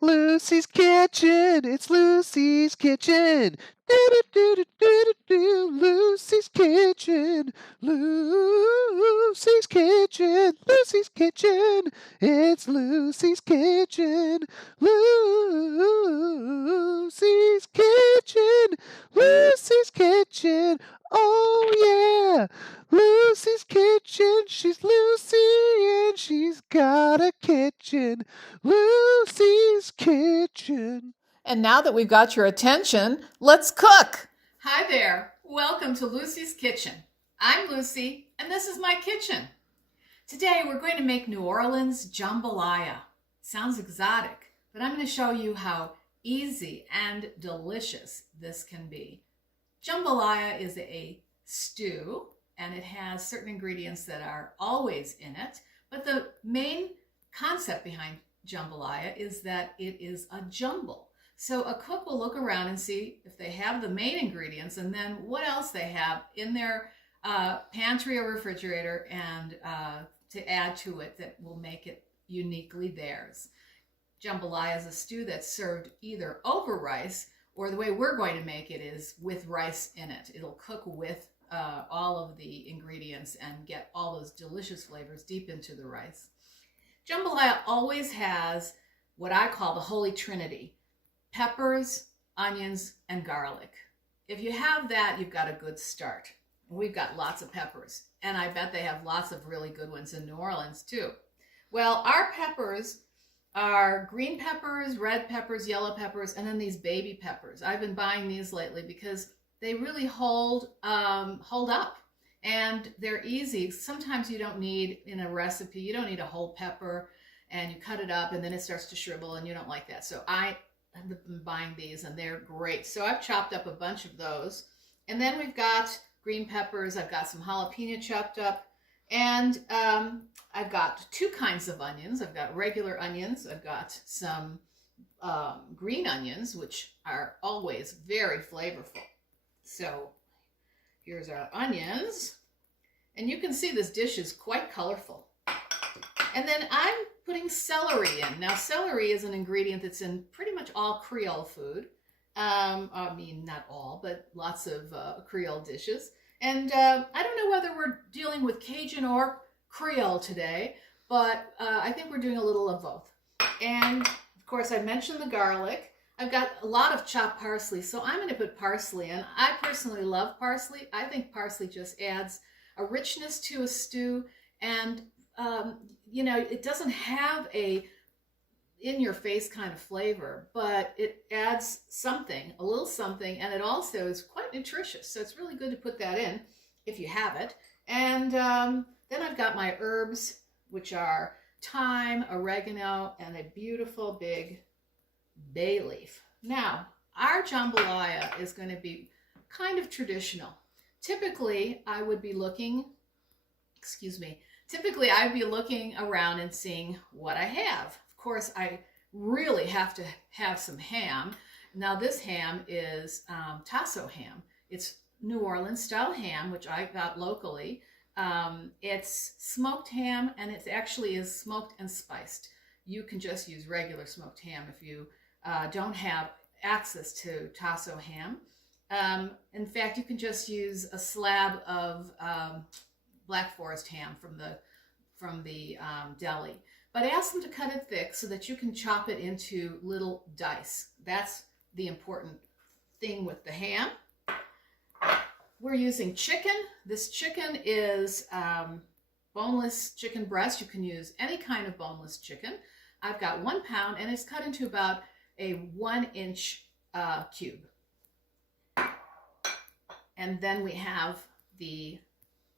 Lucy's Kitchen. It's Lucy's Kitchen. Do-do-do-do-do-do. Lucy's Kitchen. Lucy's Kitchen. Lucy's Kitchen. It's Lucy's Kitchen. Lucy's Kitchen. Lucy's Kitchen. Oh yeah. Lucy's Kitchen. She's Lucy and she's got a kitchen. Lucy's Kitchen. And now that we've got your attention, let's cook. Hi there. Welcome to Lucy's Kitchen. I'm Lucy, and this is my kitchen. Today we're going to make New Orleans jambalaya. Sounds exotic, but I'm going to show you how easy and delicious this can be. Jambalaya is a stew, and it has certain ingredients that are always in it, but the main concept behind jambalaya is that it is a jumble. So a cook will look around and see if they have the main ingredients and then what else they have in their pantry or refrigerator and to add to it that will make it uniquely theirs. Jambalaya is a stew that's served either over rice or the way we're going to make it is with rice in it. It'll cook with all of the ingredients and get all those delicious flavors deep into the rice. Jambalaya always has what I call the Holy Trinity: peppers, onions, and garlic. If you have that, you've got a good start. We've got lots of peppers, and I bet they have lots of really good ones in New Orleans too. Well, our peppers are green peppers, red peppers, yellow peppers, and then these baby peppers. I've been buying these lately because they really hold up. And they're easy. Sometimes you don't need, in a recipe, you don't need a whole pepper and you cut it up and then it starts to shrivel and you don't like that. So I have been buying these and they're great. So I've chopped up a bunch of those. And then we've got green peppers. I've got some jalapeno chopped up. And I've got two kinds of onions. I've got regular onions. I've got some green onions, which are always very flavorful. So here's our onions. And you can see this dish is quite colorful. And then I'm putting celery in. Now, celery is an ingredient that's in pretty much all Creole food. I mean, not all, but lots of Creole dishes. And I don't know whether we're dealing with Cajun or Creole today, but I think we're doing a little of both. And of course, I mentioned the garlic. I've got a lot of chopped parsley, so I'm going to put parsley in. I personally love parsley. I think parsley just adds a richness to a stew, and it doesn't have a in-your-face kind of flavor, but it adds something, a little something, and it also is quite nutritious. So it's really good to put that in if you have it. And then I've got my herbs, which are thyme, oregano, and a beautiful big bay leaf. Now, our jambalaya is going to be kind of traditional. Typically, I'd be looking around and seeing what I have. Of course, I really have to have some ham. Now, this ham is tasso ham. It's New Orleans style ham, which I got locally. It's smoked ham, and it actually is smoked and spiced. You can just use regular smoked ham if you don't have access to tasso ham. In fact, you can just use a slab of Black Forest ham from the deli. But ask them to cut it thick so that you can chop it into little dice. That's the important thing with the ham. We're using chicken. This chicken is boneless chicken breast. You can use any kind of boneless chicken. I've got 1 pound, and it's cut into about a 1-inch cube. And then we have the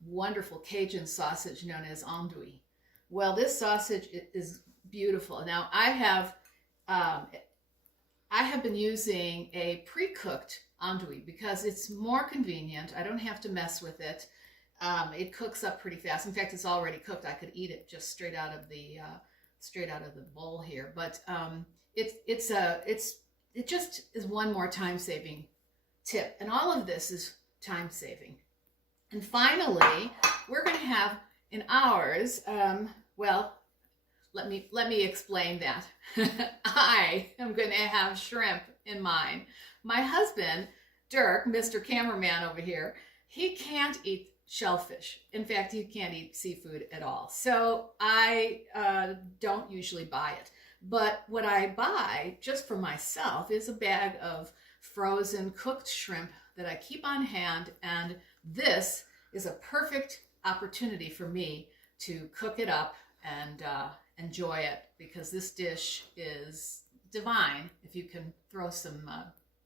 wonderful Cajun sausage known as andouille. Well, this sausage is beautiful. Now, I have been using a pre-cooked andouille because it's more convenient. I don't have to mess with it. It cooks up pretty fast. In fact, it's already cooked. I could eat it just straight out of the bowl here. But it just is one more time-saving tip. And all of this is time-saving. And finally, we're going to have in ours, let me explain that. I am going to have shrimp in mine. My husband, Dirk, Mr. Cameraman over here, he can't eat shellfish. In fact, he can't eat seafood at all. So I don't usually buy it. But what I buy just for myself is a bag of frozen cooked shrimp that I keep on hand, and this is a perfect opportunity for me to cook it up and enjoy it, because this dish is divine if you can throw some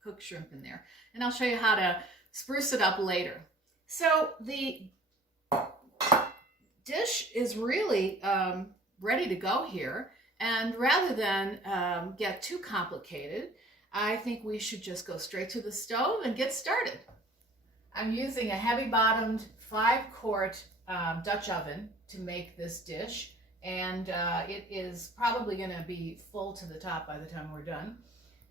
cooked shrimp in there. And I'll show you how to spruce it up later. So the dish is really ready to go here. And rather than get too complicated, I think we should just go straight to the stove and get started. I'm using a heavy-bottomed 5-quart Dutch oven to make this dish, and it is probably going to be full to the top by the time we're done.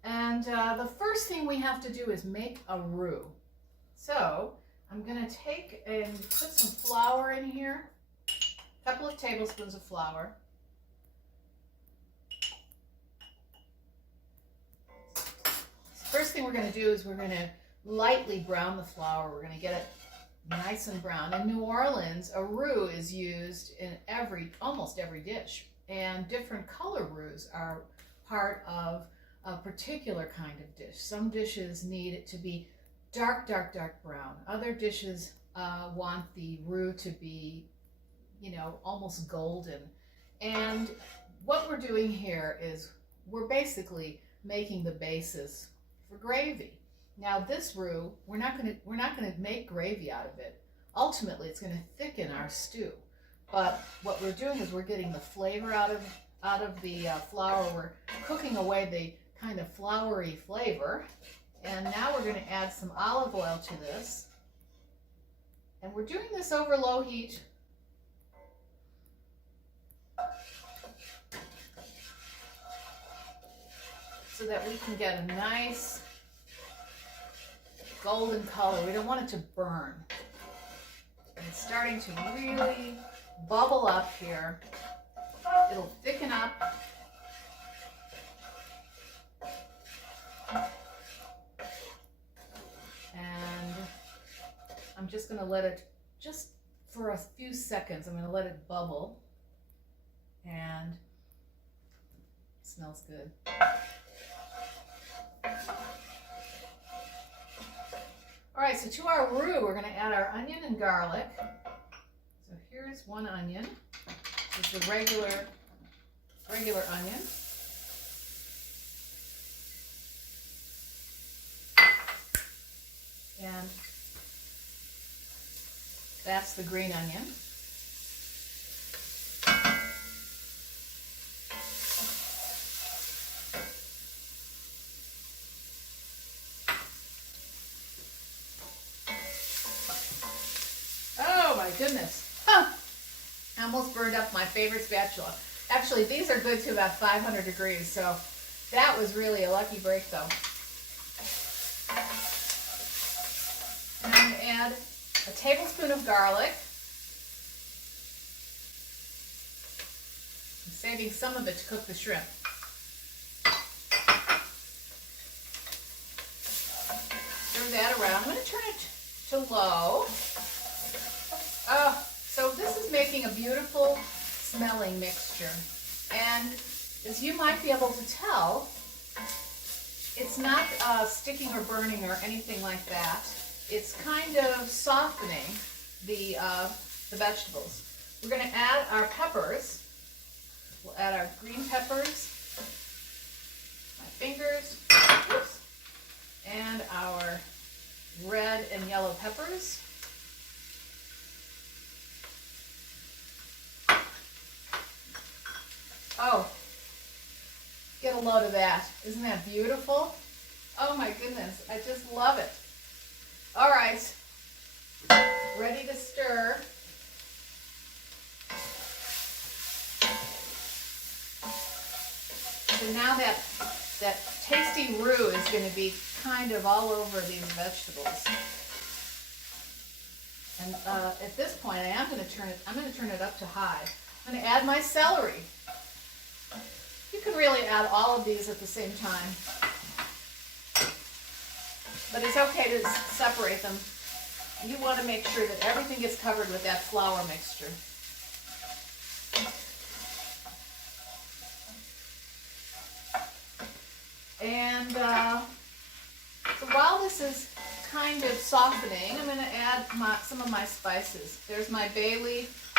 And the first thing we have to do is make a roux. So I'm going to take and put some flour in here, a couple of tablespoons of flour. First thing we're going to do is we're going to lightly brown the flour. We're going to get it nice and brown. In New Orleans, a roux is used in almost every dish, and different color roux are part of a particular kind of dish. Some dishes need it to be dark brown. Other dishes want the roux to be, almost golden. And what we're doing here is we're basically making the basis for gravy. Now this roux, we're not going to make gravy out of it. Ultimately, it's going to thicken our stew. But what we're doing is we're getting the flavor out of the flour. We're cooking away the kind of floury flavor. And now we're going to add some olive oil to this. And we're doing this over low heat. So that we can get a nice golden color. We don't want it to burn. And it's starting to really bubble up here. It'll thicken up. And I'm just going to let it, just for a few seconds, I'm going to let it bubble. And it smells good. All right, so to our roux, we're going to add our onion and garlic. So here's one onion. It's a regular onion. And that's the green onion. Oh my goodness. Huh. I almost burned up my favorite spatula. Actually, these are good to about 500 degrees, so that was really a lucky break though. And I'm going to add a tablespoon of garlic. I'm saving some of it to cook the shrimp. Stir that around. I'm going to turn it to low. So this is making a beautiful smelling mixture. And as you might be able to tell, it's not sticking or burning or anything like that. It's kind of softening the vegetables. We're going to add our peppers. We'll add our green peppers, my fingers, oops, and our red and yellow peppers. Oh, get a load of that. Isn't that beautiful? Oh my goodness, I just love it. All right, ready to stir. So now that tasty roux is going to be kind of all over these vegetables. And at this point, I'm going to turn it up to high. I'm going to add my celery. You can really add all of these at the same time, but it's okay to separate them. You want to make sure that everything gets covered with that flour mixture. And so while this is kind of softening, I'm going to add some of my spices. There's my bay leaf.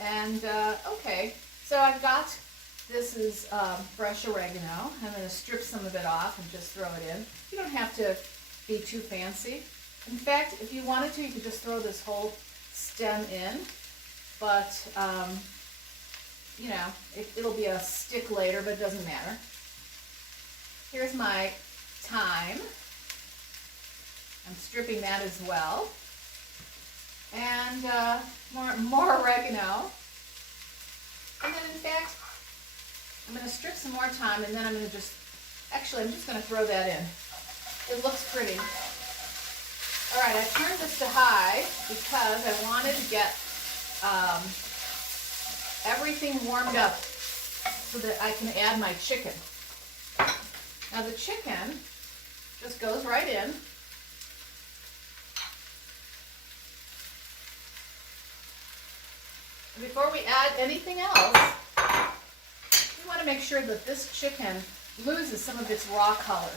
And okay, so I've got, this is fresh oregano. I'm going to strip some of it off and just throw it in. You don't have to be too fancy. In fact, if you wanted to, you could just throw this whole stem in, but you know, it'll be a stick later, but it doesn't matter. Here's my thyme. I'm stripping that as well. And more oregano. And then in fact, I'm going to strip some more thyme, and then I'm going to I'm just going to throw that in. It looks pretty. All right, I turned this to high because I wanted to get everything warmed up so that I can add my chicken. Now the chicken just goes right in. Before we add anything else, we want to make sure that this chicken loses some of its raw color.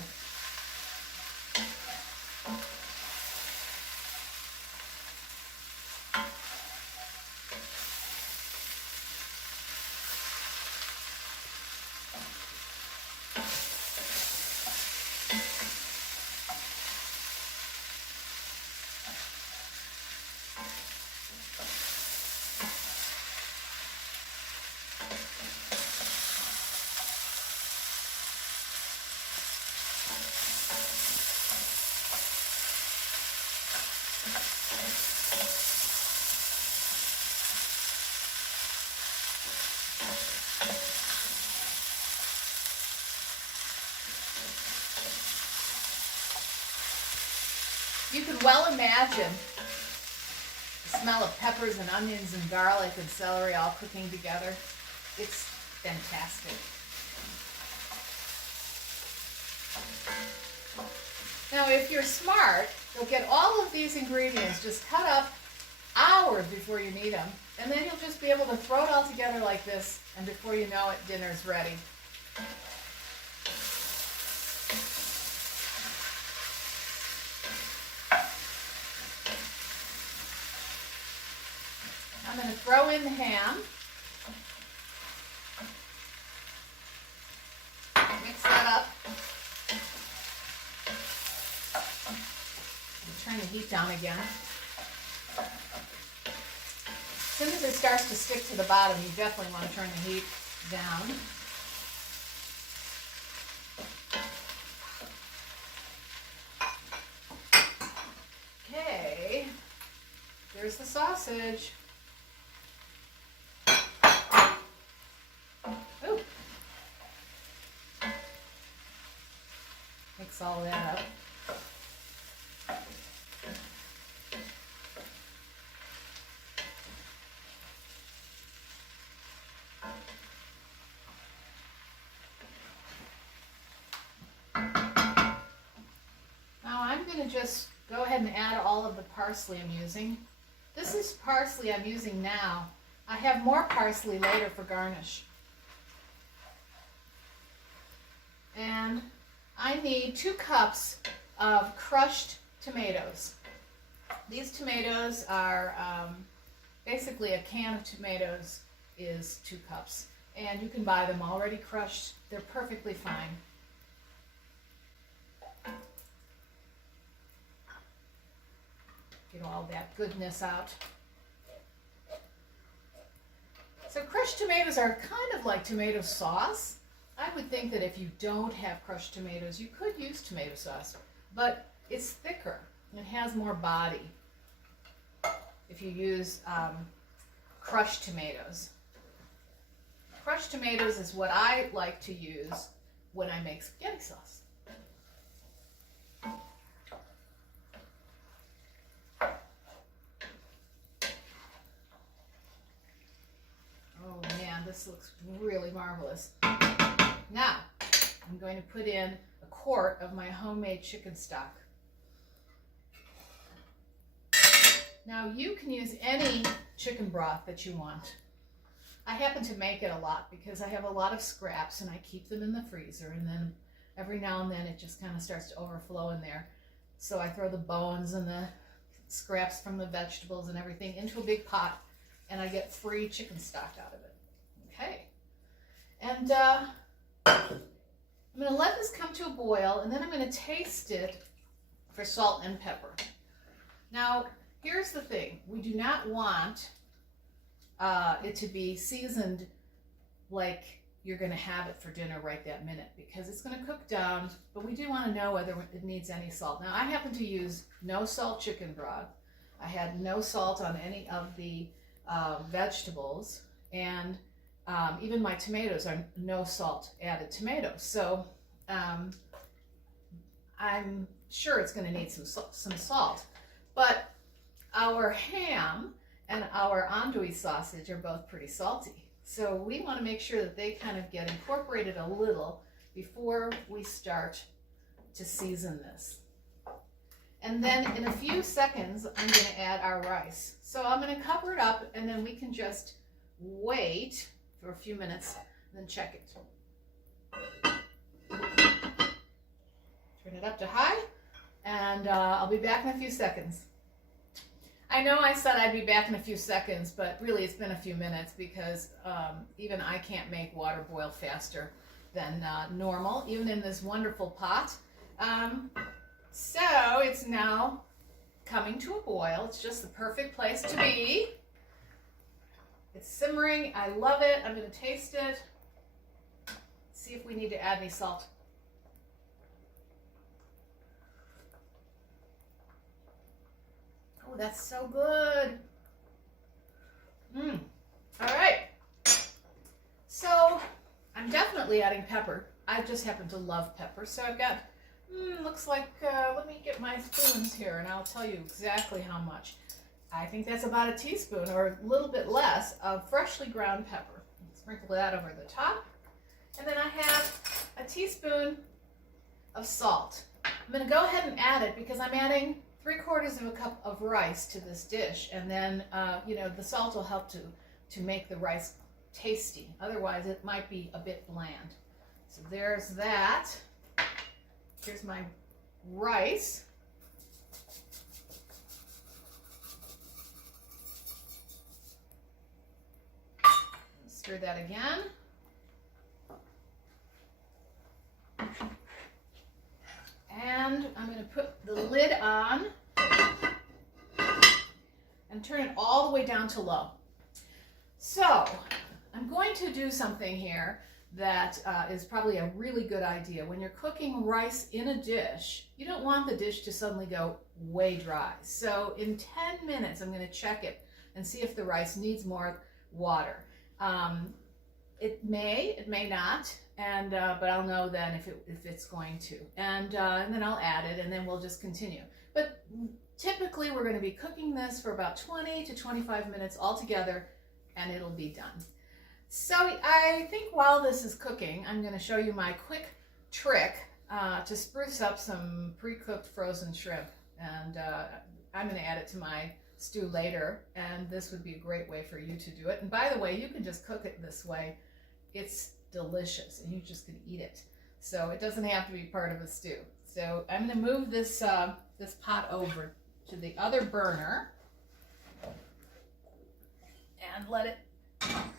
You can well imagine the smell of peppers and onions and garlic and celery all cooking together. It's fantastic. Now, if you're smart, you'll get all of these ingredients just cut up hours before you need them, and then you'll just be able to throw it all together like this, and before you know it, dinner's ready. I'm going to throw in the ham. Mix that up. Turn the heat down again. As soon as it starts to stick to the bottom, you definitely want to turn the heat down. Okay, there's the sausage. Ooh. Mix all that up. I'm going to just go ahead and add all of the parsley I'm using. This is parsley I'm using now. I have more parsley later for garnish. And I need 2 cups of crushed tomatoes. These tomatoes are basically a can of tomatoes is 2 cups. And you can buy them already crushed. They're perfectly fine. Get all that goodness out. So crushed tomatoes are kind of like tomato sauce. I would think that if you don't have crushed tomatoes, you could use tomato sauce, but it's thicker and it has more body if you use crushed tomatoes. Crushed tomatoes is what I like to use when I make spaghetti sauce. this looks really marvelous. Now, I'm going to put in a quart of my homemade chicken stock. Now, you can use any chicken broth that you want. I happen to make it a lot because I have a lot of scraps and I keep them in the freezer, and then every now and then it just kind of starts to overflow in there. So I throw the bones and the scraps from the vegetables and everything into a big pot, and I get free chicken stock out of it. Okay. And I'm going to let this come to a boil, and then I'm going to taste it for salt and pepper. Now, here's the thing. We do not want it to be seasoned like you're going to have it for dinner right that minute, because it's going to cook down, but we do want to know whether it needs any salt. Now, I happen to use no salt chicken broth. I had no salt on any of the vegetables, and even my tomatoes are no salt added tomatoes. So I'm sure it's going to need some salt. But our ham and our andouille sausage are both pretty salty. So we want to make sure that they kind of get incorporated a little before we start to season this. And then in a few seconds, I'm going to add our rice. So I'm going to cover it up, and then we can just wait for a few minutes and then check it. Turn it up to high, and I'll be back in a few seconds. I know I said I'd be back in a few seconds, but really it's been a few minutes because even I can't make water boil faster than normal, even in this wonderful pot. So it's now coming to a boil. It's just the perfect place to be. It's simmering. I love it. I'm going to taste it. See if we need to add any salt. Oh, that's so good. All right. So I'm definitely adding pepper. I just happen to love pepper. So I've got, looks like, let me get my spoons here and I'll tell you exactly how much. I think that's about a teaspoon or a little bit less of freshly ground pepper. Sprinkle that over the top. And then I have a teaspoon of salt. I'm going to go ahead and add it because I'm adding 3/4 of a cup of rice to this dish, and then the salt will help to make the rice tasty. Otherwise, it might be a bit bland. So there's that. Here's my rice. Stir that again. And I'm going to put the lid on and turn it all the way down to low. So I'm going to do something here that is probably a really good idea. When you're cooking rice in a dish, you don't want the dish to suddenly go way dry. So in 10 minutes, I'm going to check it and see if the rice needs more water. It may not, but I'll know then if it's going to, and then I'll add it, and then we'll just continue. But typically, we're going to be cooking this for about 20 to 25 minutes altogether, and it'll be done. So I think while this is cooking, I'm going to show you my quick trick to spruce up some pre-cooked frozen shrimp, and I'm going to add it to my stew later, and this would be a great way for you to do it. And by the way, you can just cook it this way. It's delicious, and you just can eat it. So it doesn't have to be part of a stew. So I'm going to move this this pot over to the other burner and let it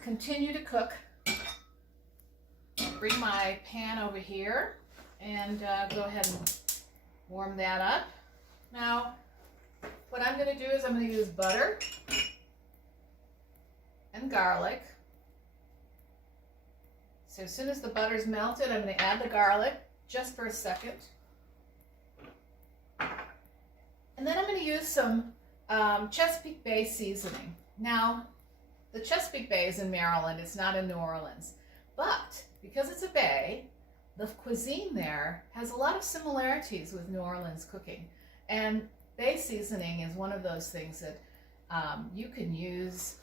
continue to cook. Bring my pan over here and go ahead and warm that up. Now, what I'm going to do is I'm going to use butter and garlic. So as soon as the butter's melted, I'm going to add the garlic just for a second. And then I'm going to use some Chesapeake Bay seasoning. Now, the Chesapeake Bay is in Maryland. It's not in New Orleans. But because it's a bay, the cuisine there has a lot of similarities with New Orleans cooking. And bay seasoning is one of those things that you can use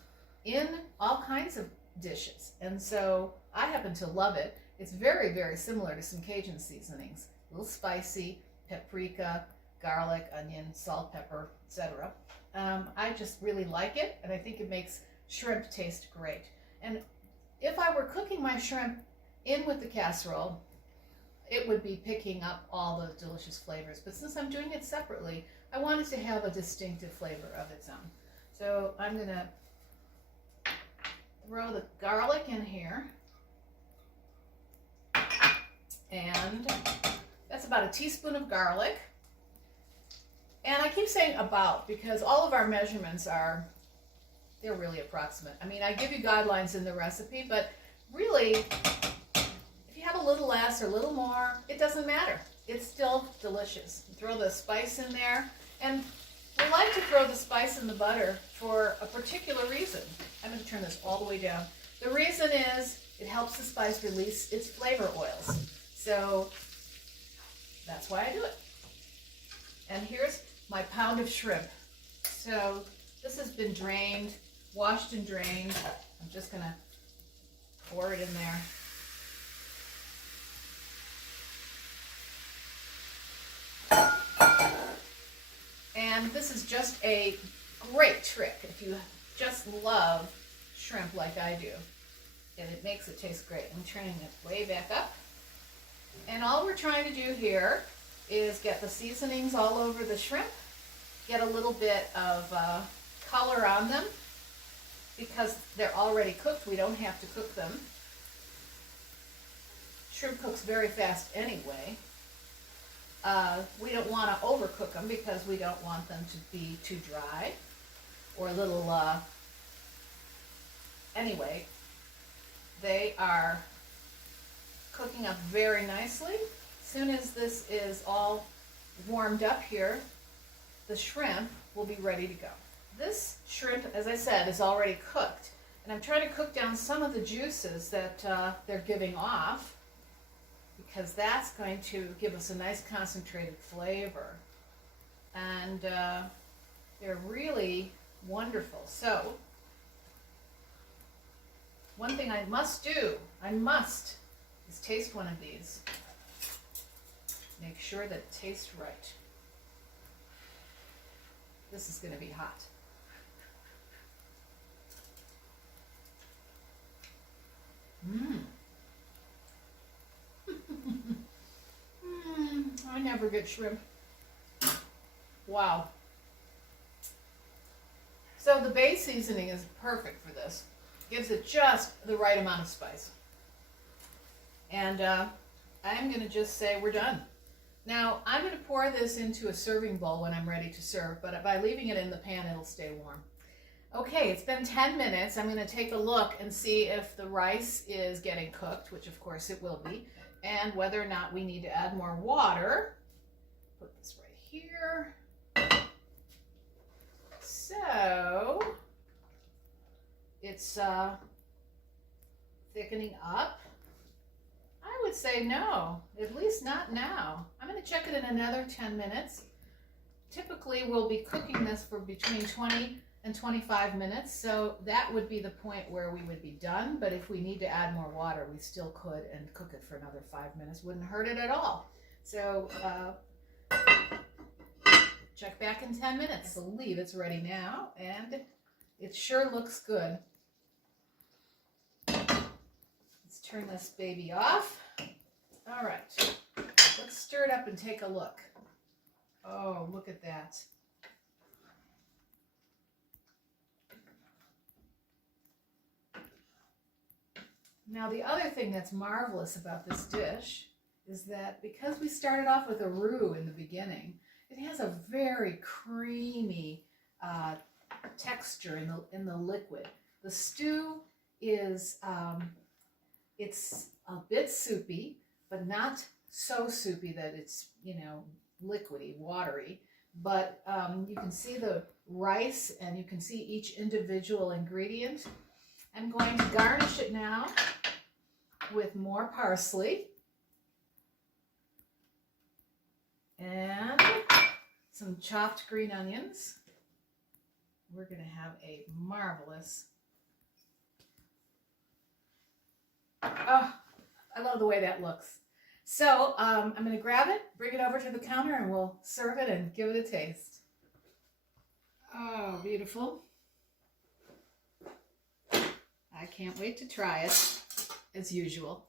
in all kinds of dishes. And so I happen to love it. It's very, very similar to some Cajun seasonings. A little spicy, paprika, garlic, onion, salt, pepper, etc. I just really like it, and I think it makes shrimp taste great. And if I were cooking my shrimp in with the casserole, it would be picking up all those delicious flavors. But since I'm doing it separately, I wanted to have a distinctive flavor of its own. So I'm going to throw the garlic in here. And that's about a teaspoon of garlic. And I keep saying about because all of our measurements they're really approximate. I mean, I give you guidelines in the recipe, but really, if you have a little less or a little more, it doesn't matter. It's still delicious. Throw the spice in there. And we like to throw the spice in the butter for a particular reason. I'm going to turn this all the way down. The reason is it helps the spice release its flavor oils. So that's why I do it. And here's my pound of shrimp. So this has been drained, washed and drained. I'm just going to pour it in there. And this is just a great trick if you just love shrimp like I do. And it makes it taste great. I'm turning it way back up. And all we're trying to do here is get the seasonings all over the shrimp, get a little bit of color on them. Because they're already cooked, we don't have to cook them. Shrimp cooks very fast anyway. We don't want to overcook them because we don't want them to be too dry or a little, anyway, they are cooking up very nicely. As soon as this is all warmed up here, the shrimp will be ready to go. This shrimp, as I said, is already cooked, and I'm trying to cook down some of the juices that they're giving off, because that's going to give us a nice concentrated flavor. And they're really wonderful. So, one thing I must do, is taste one of these. Make sure that it tastes right. This is going to be hot. I never get shrimp. Wow. So the bay seasoning is perfect for this. Gives it just the right amount of spice. And I'm going to just say we're done. Now, I'm going to pour this into a serving bowl when I'm ready to serve, but by leaving it in the pan, it'll stay warm. Okay, it's been 10 minutes. I'm going to take a look and see if the rice is getting cooked, which of course it will be, and whether or not we need to add more water. Put this right here. So, it's thickening up. I would say no, at least not now. I'm going to check it in another 10 minutes. Typically, we'll be cooking this for between 20 and 25 minutes, so that would be the point where we would be done. But if we need to add more water, we still could and cook it for another 5 minutes. Wouldn't hurt it at all. So check back in 10 minutes. I believe it's ready now, and it sure looks good. Let's turn this baby off. All right, let's stir it up and take a look. Oh, look at that. Now, the other thing that's marvelous about this dish is that because we started off with a roux in the beginning, it has a very creamy texture in the liquid. The stew is, it's a bit soupy, but not so soupy that it's, liquidy, watery. But you can see the rice and you can see each individual ingredient. I'm going to garnish it now with more parsley and some chopped green onions. We're going to have a marvelous Oh, I love the way that looks. So I'm going to grab it, bring it over to the counter, and we'll serve it and give it a taste. Oh, beautiful. I can't wait to try it, as usual.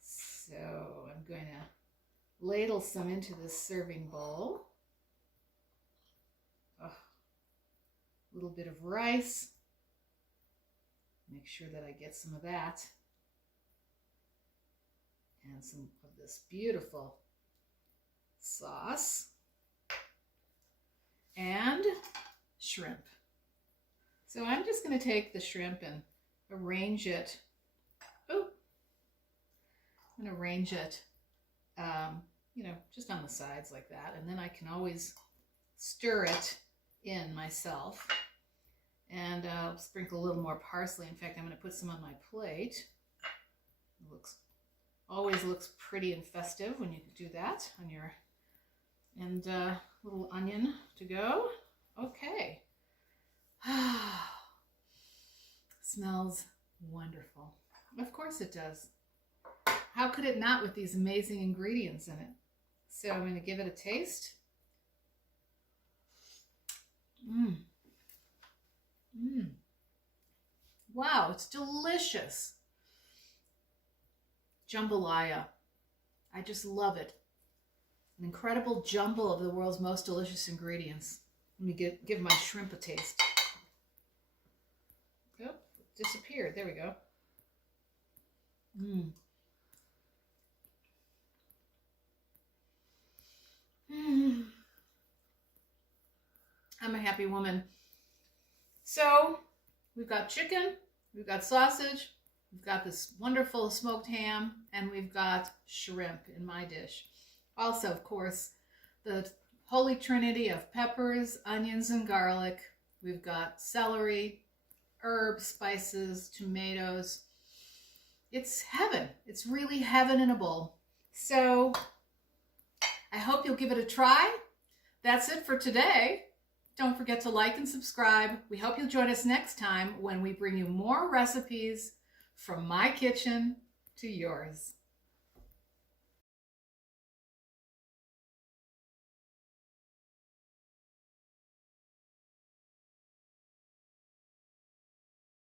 So I'm going to ladle some into this serving bowl. Oh, a little bit of rice. Make sure that I get some of that. And some of this beautiful sauce. And shrimp. So I'm just going to take the shrimp and arrange it. Oh, I'm going to arrange it, just on the sides like that. And then I can always stir it in myself. And I'll sprinkle a little more parsley. In fact, I'm going to put some on my plate. It always looks pretty and festive when you do that on your, and little onion to go. Okay. Smells wonderful. Of course it does. How could it not with these amazing ingredients in it? So I'm going to give it a taste. Wow, it's delicious. Jambalaya. I just love it. An incredible jumble of the world's most delicious ingredients. Let me give my shrimp a taste. Oh, it disappeared. There we go. I'm a happy woman. So we've got chicken, we've got sausage, we've got this wonderful smoked ham, and we've got shrimp in my dish. Also, of course, the holy trinity of peppers, onions, and garlic. We've got celery, herbs, spices, tomatoes. It's heaven. It's really heaven in a bowl. So I hope you'll give it a try. That's it for today. Don't forget to like and subscribe. We hope you'll join us next time when we bring you more recipes from my kitchen to yours.